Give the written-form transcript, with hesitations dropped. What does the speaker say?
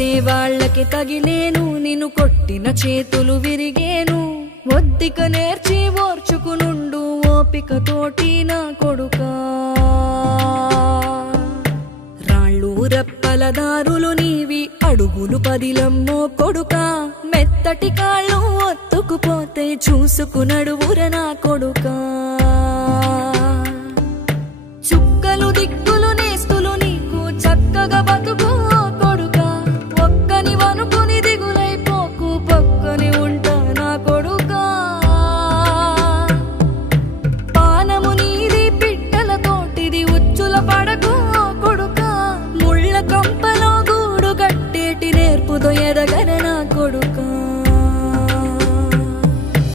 కొడితే వాళ్ళకి తగిలేను, నిన్ను కొట్టిన చేతులు విరిగేను. ఒద్దిక నేర్చి ఓర్చుకునుండు ఓపికతోటి నా కొడుకా. రాళ్ళు రెప్పల దారులు నీవి, అడుగులు పదిలమ్మో కొడుకా. మెత్తటి కాళ్ళు ఒత్తుకుపోతే చూసుకునడువుర నా కొడుకా. చుక్కలు దిక్కులు